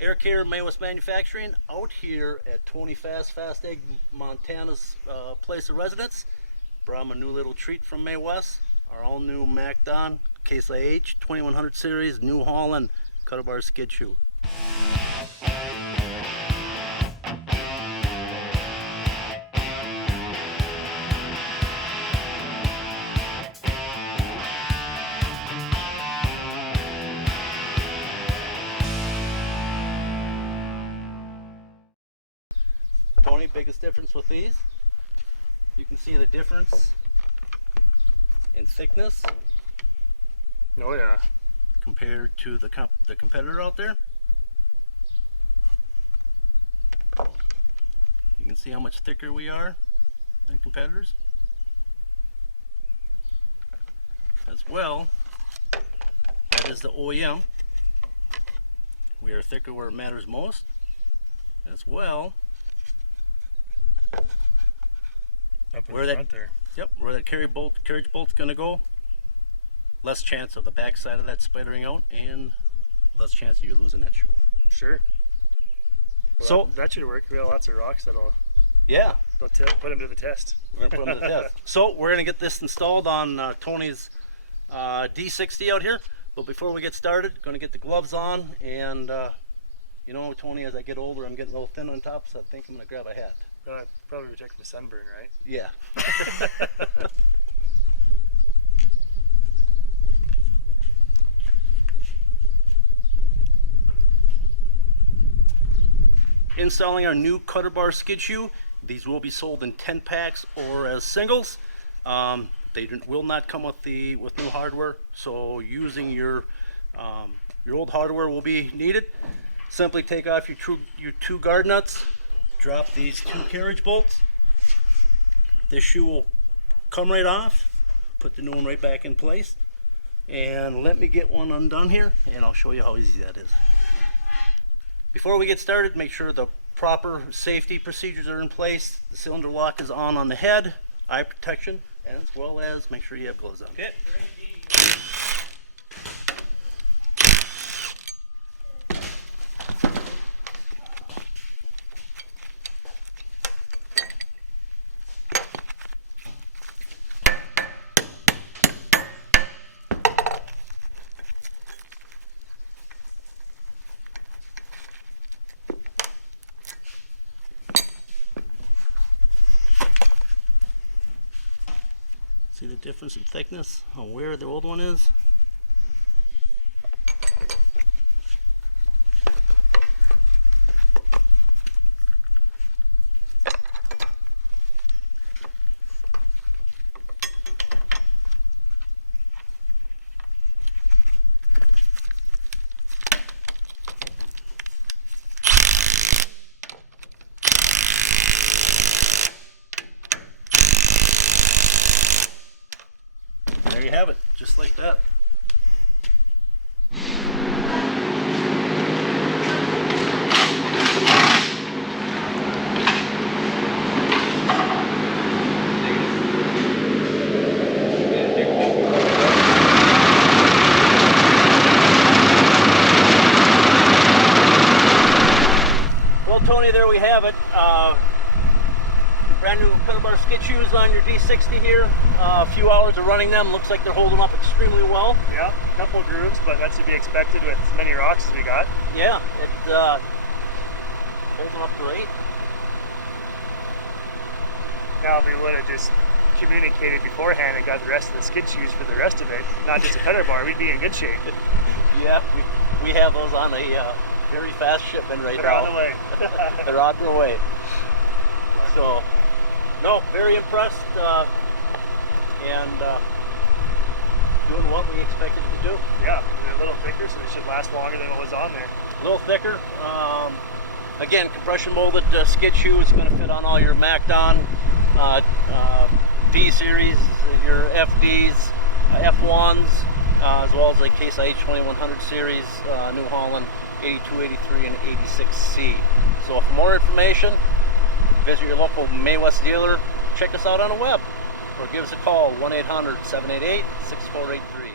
Eric here, May Wes Manufacturing, out here at Tony Fast Egg, Montana's place of residence. Brought him a new little treat from May Wes, our all new MacDon CaseIH 2100 series New Holland Cutterbar skid shoe. Tony, biggest difference with these, you can see the difference in thickness. Oh yeah. Compared to the competitor out there. You can see how much thicker we are than competitors. As well, that is the OEM. We are thicker where it matters most. As well, where that carriage bolt's going to go, less chance of the back side of that spidering out and less chance of you losing that shoe. Sure. Well, so that should work. We have lots of rocks that'll put them to the test. We're going to put them to the test. So we're going to get this installed on Tony's D60 out here. But before we get started, going to get the gloves on, and you know, Tony, as I get older, I'm getting a little thin on top, so I think I'm going to grab a hat. Probably protect from the sunburn, right? Yeah. Installing our new Cutterbar skid shoe. These will be sold in 10 packs or as singles. They will not come with new hardware, so using your old hardware will be needed. Simply take off your two guard nuts, drop these two carriage bolts. This shoe will come right off. Put the new one right back in place. And let me get one undone here, and I'll show you how easy that is. Before we get started, make sure the proper safety procedures are in place. The cylinder lock is on the head, eye protection, as well as make sure you have gloves on. Okay. See the difference in thickness on where the old one is? There you have it, just like that. Well, Tony, there we have it. Brand new Cutterbar skid shoes on your D60 here. A few hours of running them. Looks like they're holding up extremely well. Yeah, a couple grooves, but that's to be expected with as many rocks as we got. Yeah, it's holding up great. Now, if we would have just communicated beforehand and got the rest of the skid shoes for the rest of it, not just a Cutterbar, we'd be in good shape. Yeah, we have those on a very fast shipment right now. They're on the way. They're on their way. So, no, very impressed, and doing what we expected it to do. Yeah, they're a little thicker, so they should last longer than what was on there. A little thicker. Again, compression molded skid shoe is going to fit on all your MacDon D series, your FDs, F1s, as well as the CaseIH 2100 series, New Holland 82, 83, and 86C. So for more information, visit your local May Wes dealer, check us out on the web, or give us a call, 1-800-788-6483.